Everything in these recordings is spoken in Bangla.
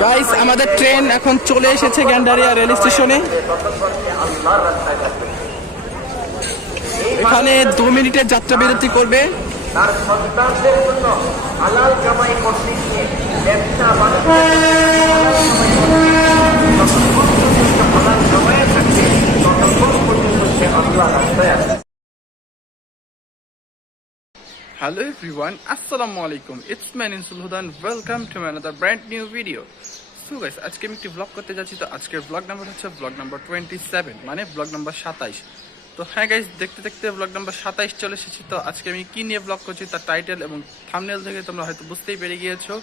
গাইস আমাদের ট্রেন এখন চলে এসেছে গ্যান্ডারিয়া রেল স্টেশনে এখানে দু মিনিটের যাত্রা বিরতি করবে। Hello everyone, Assalamu alaikum. It's my name Sulhudan. Welcome to another brand new video. So guys, আজকে আমি একটি ব্লগ করতে যাচ্ছি তো আজকের ব্লগ নাম্বার হচ্ছে ব্লগ নাম্বার টোয়েন্টি সেভেন মানে ব্লগ নাম্বার সাতাইশ তো হ্যাঁ গাইজ দেখতে দেখতে ব্লগ নাম্বার সাতাইশ চলে এসেছি তো আজকে আমি কি নিয়ে ব্লগ করছি তার টাইটেল এবং থামনেল থেকে তোমরা হয়তো বুঝতেই পেরে গিয়েছো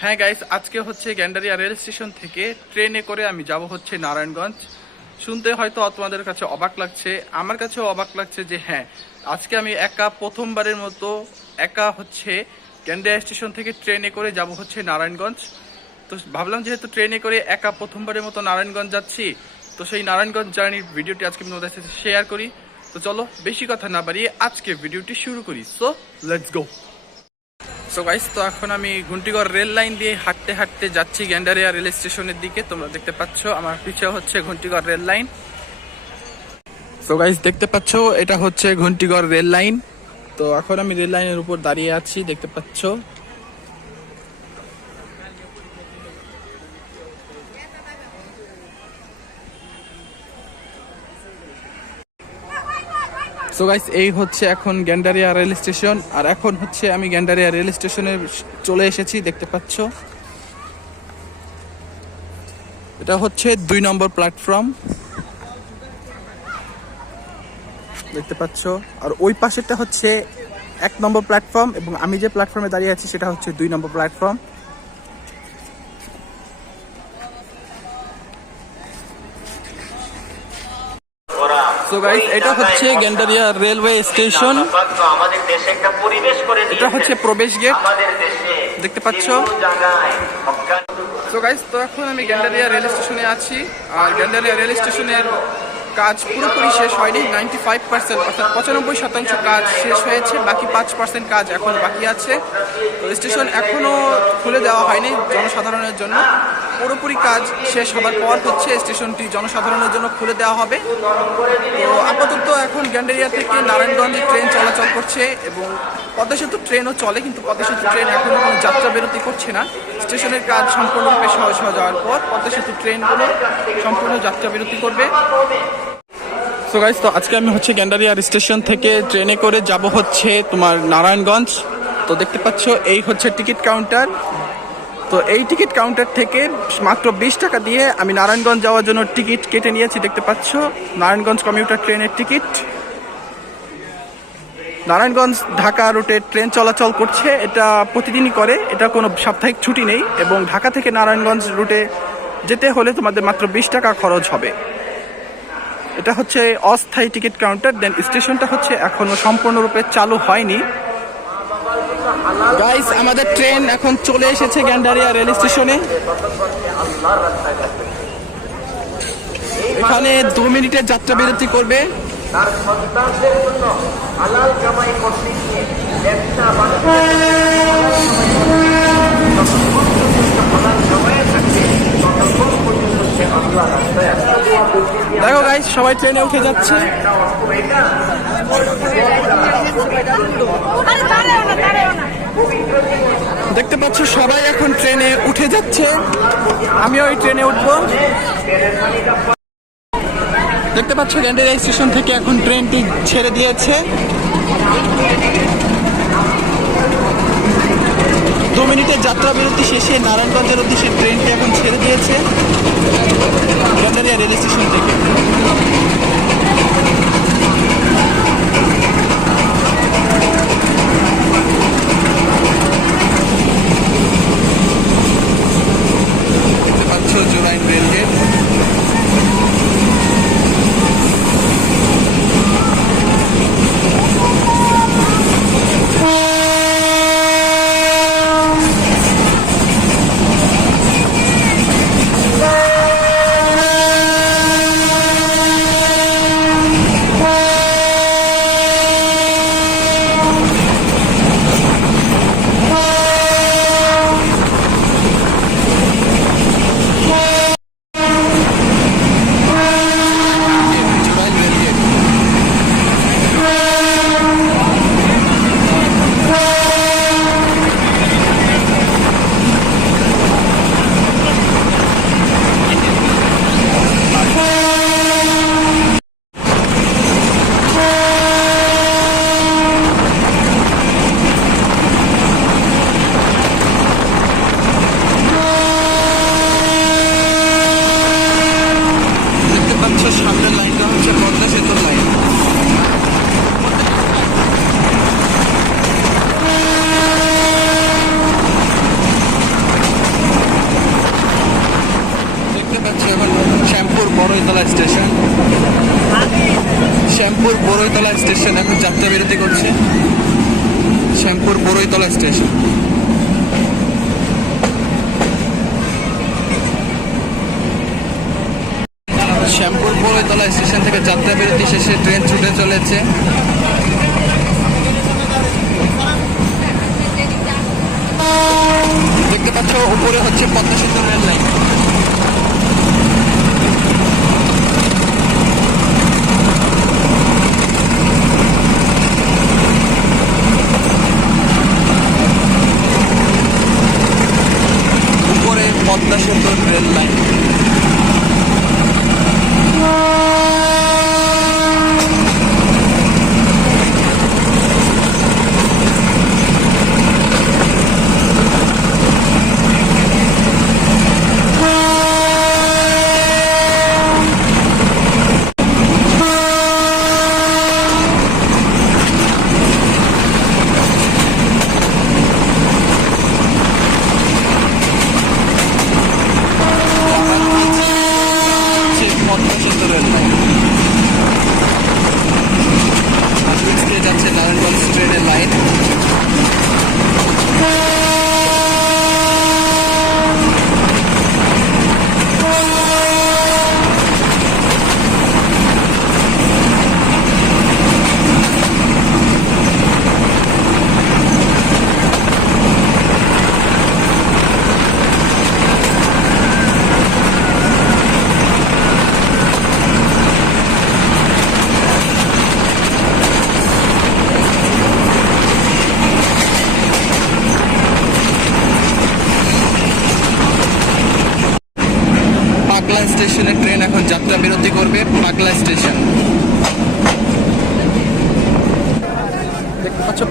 হ্যাঁ গাইস আজকে হচ্ছে গ্যান্ডারিয়া রেল স্টেশন থেকে ট্রেনে করে আমি যাব হচ্ছে নারায়ণগঞ্জ শুনতে হয়তো তোমাদের কাছে অবাক লাগছে, আমার কাছেও অবাক লাগছে যে হ্যাঁ আজকে আমি একা প্রথমবারের মতো একা হচ্ছে ক্যান্ডিয়া স্টেশন থেকে ট্রেনে করে যাব হচ্ছে নারায়ণগঞ্জ। তো ভাবলাম যেহেতু ট্রেনে করে একা প্রথমবারের মতো নারায়ণগঞ্জ যাচ্ছি, তো সেই নারায়ণগঞ্জ জার্নির ভিডিওটি আজকে আমি তোমাদের সাথে শেয়ার করি। তো চলো, বেশি কথা না বাড়িয়ে আজকে ভিডিওটি শুরু করি। So let's go so guys তো এখন আমি ঘুন্টিগড় রেল লাইন দিয়ে হাঁটতে হাঁটতে যাচ্ছি গ্যান্ডারিয়া রেল স্টেশনের দিকে। তোমরা দেখতে পাচ্ছ আমার পিছে হচ্ছে Ghuntigarh rail line. So guys দেখতে পাচ্ছ, এটা হচ্ছে ঘুন্টিগড় রেল লাইন। তো এখন আমি রেল লাইনের উপর দাঁড়িয়ে আছি, দেখতে পাচ্ছ। সো গাইস এই হচ্ছে এখন গ্যান্ডারিয়া রেল স্টেশন আর এখন হচ্ছে আমি গ্যান্ডারিয়া রেল স্টেশনে চলে এসেছি, দেখতে পাচ্ছ? এটা হচ্ছে দুই নম্বর প্ল্যাটফর্ম দেখতে পাচ্ছ? আর ওই পাশেরটা হচ্ছে এক নম্বর প্ল্যাটফর্ম এবং আমি যে প্ল্যাটফর্মে দাঁড়িয়ে আছি, সেটা হচ্ছে দুই নম্বর প্ল্যাটফর্ম সো গাইস এটা হচ্ছে গ্যান্ডারিয়া রেলওয়ে স্টেশন। তো এটা হচ্ছে প্রবেশ গেট। দেখতে পাচ্ছ? তো গাইস তো এখন আমি গ্যান্ডারিয়া রেল স্টেশনে আছি। আর গ্যান্ডারিয়া রেল স্টেশনের কাজ পুরোপুরি শেষ হয়নি। নাইনটি ফাইভ পার্সেন্ট অর্থাৎ পঁচানব্বই শতাংশ কাজ শেষ হয়েছে। বাকি পাঁচ পার্সেন্ট কাজ এখন বাকি আছে। তো স্টেশন এখনও খুলে দেওয়া হয়নি জনসাধারণের জন্য। পুরোপুরি কাজ শেষ হবার পর হচ্ছে স্টেশনটি জনসাধারণের জন্য খুলে দেওয়া হবে। তো আপাতত এখন গ্যান্ডেরিয়া থেকে নারায়ণগঞ্জে ট্রেন চলাচল করছে এবং পদ্মা সেতু ট্রেনও চলে, কিন্তু পদ্মা সেতু ট্রেন এখনও কোনো যাত্রা বিরতি করছে না। স্টেশনের কাজ সম্পূর্ণরূপে সহজ হয়ে যাওয়ার পর পদ্মা সেতু ট্রেনগুলো সম্পূর্ণ যাত্রা বিরতি করবে। সো গাইস তো আজকে আমি হচ্ছে গ্যান্ডারিয়ার স্টেশন থেকে ট্রেনে করে যাব হচ্ছে তোমার নারায়ণগঞ্জ। তো দেখতে পাচ্ছ, এই হচ্ছে টিকিট কাউন্টার। তো এই টিকিট কাউন্টার থেকে মাত্র বিশ টাকা দিয়ে আমি নারায়ণগঞ্জ যাওয়ার জন্য টিকিট কেটে নিয়েছি, দেখতে পাচ্ছ? নারায়ণগঞ্জ কমিউটার ট্রেনের টিকিট। নারায়ণগঞ্জ ঢাকা রুটে ট্রেন চলাচল করছে, এটা প্রতিদিনই করে, এটা কোনো সাপ্তাহিক ছুটি নেই এবং ঢাকা থেকে নারায়ণগঞ্জ রুটে যেতে হলে তোমাদের মাত্র বিশ টাকা খরচ হবে। এটা হচ্ছে অস্থায়ী টিকিট কাউন্টার দেন স্টেশনটা হচ্ছে এখনও সম্পূর্ণরূপে চালু হয়নি। গাইস আমাদের ট্রেন এখন চলে এসেছে গ্যান্ডারিয়া রেল স্টেশনে এখানে দু মিনিটের যাত্রা বিরতি করবে। দেখো গাইস সবাই ট্রেনে উঠে যাচ্ছে। দেখতে পাচ্ছ, সবাই এখন ট্রেনে উঠে যাচ্ছে। আমিও ওই ট্রেনে উঠবো। দেখতে পাচ্ছ গ্যান্ডারিয়া স্টেশন থেকে এখন ট্রেনটি ছেড়ে দিয়েছে। দু মিনিটের যাত্রা বিরতি শেষে নারায়ণগঞ্জের উদ্দেশ্যে ট্রেনটি এখন ছেড়ে দিয়েছে। গ্যান্ডারিয়া রেল স্টেশন থেকে। Belgium Boroitola station. Shyampur Boroitola station, এখন যাত্রা বিরতি করছে। শ্যামপুর বড়ইতলা স্টেশন। শ্যামপুর বড়ইতলা স্টেশন থেকে যাত্রা বিরতি শেষে ট্রেন ছুটে চলেছে। দেখতে পাচ্ছ, উপরে হচ্ছে পদ্মা সেতু রেল লাইন।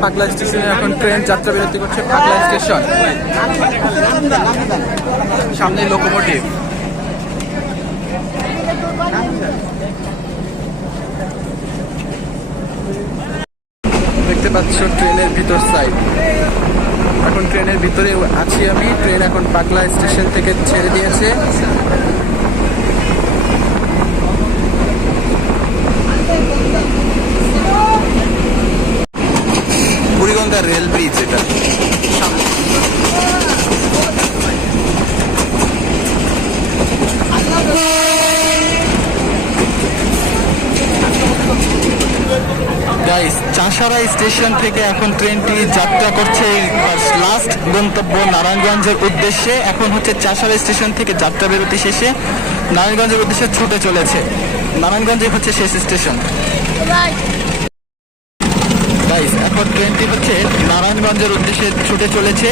পাগলা স্টেশনে এখন ট্রেন, যাত্রা বিরতি করছে পাগলা স্টেশন। সামনে লোকোমোটিভ। দেখতে পাচ্ছ ট্রেনের ভিতর সাইড এখন ট্রেনের ভিতরে আছি আমি। ট্রেন এখন পাগলা স্টেশন থেকে ছেড়ে দিয়েছে বুড়িগঙ্গা রেল ব্রিজ এটা গাইস চাষারা স্টেশন থেকে এখন ট্রেনটি যাত্রা করছে লাস্ট গন্তব্য নারায়ণগঞ্জের উদ্দেশ্যে। এখন হচ্ছে চাষাল স্টেশন থেকে যাত্রা বেরোতে শেষে নারায়ণগঞ্জের উদ্দেশ্যে ছুটে চলেছে। নারায়ণগঞ্জে হচ্ছে শেষ স্টেশন। এখন ট্রেনটি হচ্ছে নারায়ণগঞ্জের উদ্দেশ্যে ছুটে চলেছে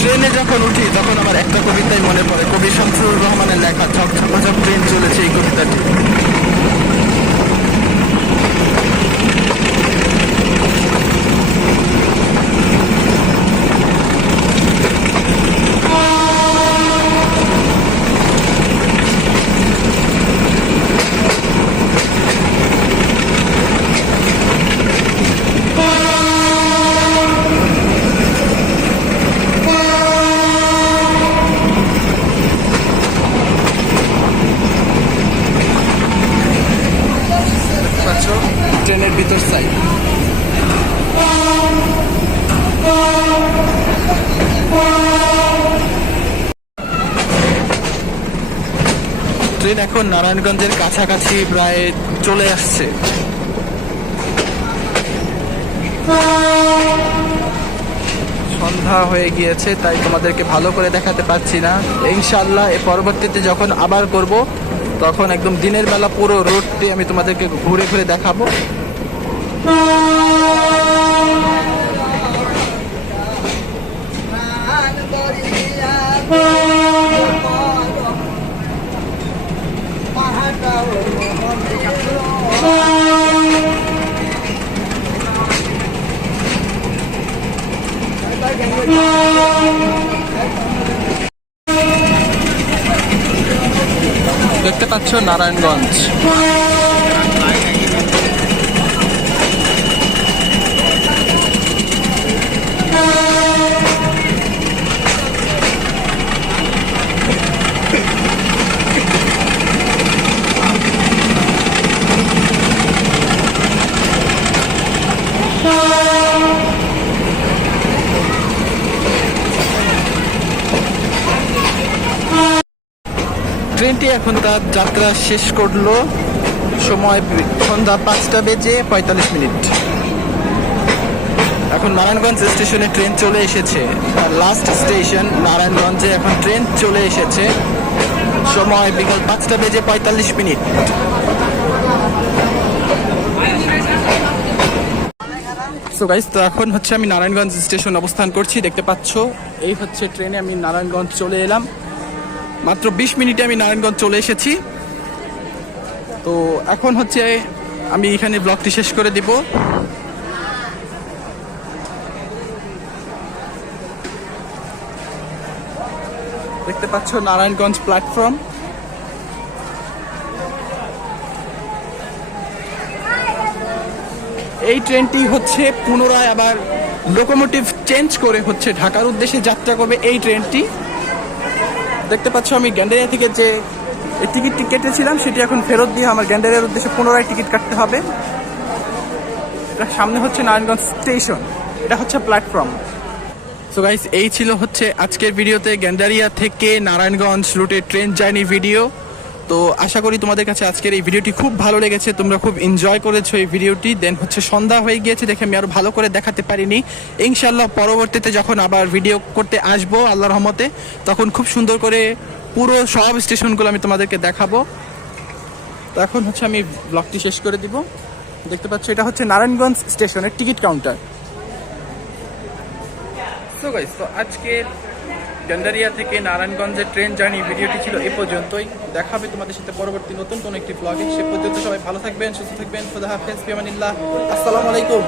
ট্রেনে যখন উঠি তখন আমার মনে পড়ে। কবি শামসুর রহমানের লেখা ঝক প্রেম চলেছে এই কবিতাটি। ট্রেন এখন নারায়ণগঞ্জের কাছাকাছি প্রায় চলে আসছে। সন্ধ্যা হয়ে গিয়েছে, তাই তোমাদেরকে ভালো করে দেখাতে পাচ্ছি না। ইনশাল্লাহ এ পরবর্তীতে যখন আবার করব, তখন একদম দিনের বেলা পুরো রোডটি আমি তোমাদেরকে ঘুরে ঘুরে দেখাবো দেখতে পাচ্ছ নারায়ণগঞ্জ। ট্রেনটি এখন তার যাত্রা শেষ করল। সময় সন্ধ্যা পাঁচটা বেজে পঁয়তাল্লিশ মিনিট। এখন নারায়ণগঞ্জ স্টেশনে ট্রেন চলে এসেছে। লাস্ট স্টেশন নারায়ণগঞ্জে এখন ট্রেন চলে এসেছে। সময় বিকাল পাঁচটা বেজে পঁয়তাল্লিশ মিনিট। সো তো এখন হচ্ছে আমি নারায়ণগঞ্জ স্টেশন অবস্থান করছি। দেখতে পাচ্ছ, এই হচ্ছে ট্রেনে আমি নারায়ণগঞ্জ চলে এলাম। মাত্র বিশ মিনিটে আমি নারায়ণগঞ্জ চলে এসেছি। তো এখন হচ্ছে আমি এখানে ব্লগটি শেষ করে দিব। দেখতে পাচ্ছ নারায়ণগঞ্জ প্ল্যাটফর্ম এই ট্রেনটি হচ্ছে পুনরায় আবার লোকোমোটিভ চেঞ্জ করে হচ্ছে ঢাকার উদ্দেশ্যে যাত্রা করবে এই ট্রেনটি। দেখতে পাচ্ছ আমি গ্যান্ডারিয়া থেকে যে টিকিট টিকিটটি কেটেছিলাম, সেটি এখন ফেরত দিয়ে আমার গ্যান্ডারিয়ার উদ্দেশ্যে পুনরায় টিকিট কাটতে হবে। এটা সামনে হচ্ছে নারায়ণগঞ্জ স্টেশন। এটা হচ্ছে প্ল্যাটফর্ম সো গাইস এই ছিল হচ্ছে আজকের ভিডিওতে গ্যান্ডারিয়া থেকে নারায়ণগঞ্জ রুটে ট্রেন জার্নি ভিডিও তো আশা করি তোমাদের কাছে আজকের এই ভিডিওটি খুব ভালো লেগেছে, তোমরা খুব এনজয় করেছ এই ভিডিওটি। দেন হচ্ছে সন্ধ্যা হয়ে গিয়েছে, দেখে আমি আরও ভালো করে দেখাতে পারিনি। ইনশাল্লাহ পরবর্তীতে যখন আবার ভিডিও করতে আসব, আল্লাহর রহমতে, তখন খুব সুন্দর করে পুরো সব স্টেশনগুলো আমি তোমাদেরকে দেখাবো। তো এখন হচ্ছে আমি ব্লগটি শেষ করে দিব। দেখতে পাচ্ছ, এটা হচ্ছে নারায়ণগঞ্জ স্টেশনের টিকিট কাউন্টার সো গাইস তো আজকের গন্ডারিয়া থেকে নারায়ণগঞ্জের ট্রেন জার্নি ভিডিওটি ছিল এ পর্যন্তই। দেখা হবে তোমাদের সাথে পরবর্তী নতুন কোনো একটি ব্লগে সে পর্যন্ত সবাই ভালো থাকবেন, সুস্থ থাকবেন। খুদা হাফেজ ফিয়ামানিল্লাহ আসসালামু আলাইকুম।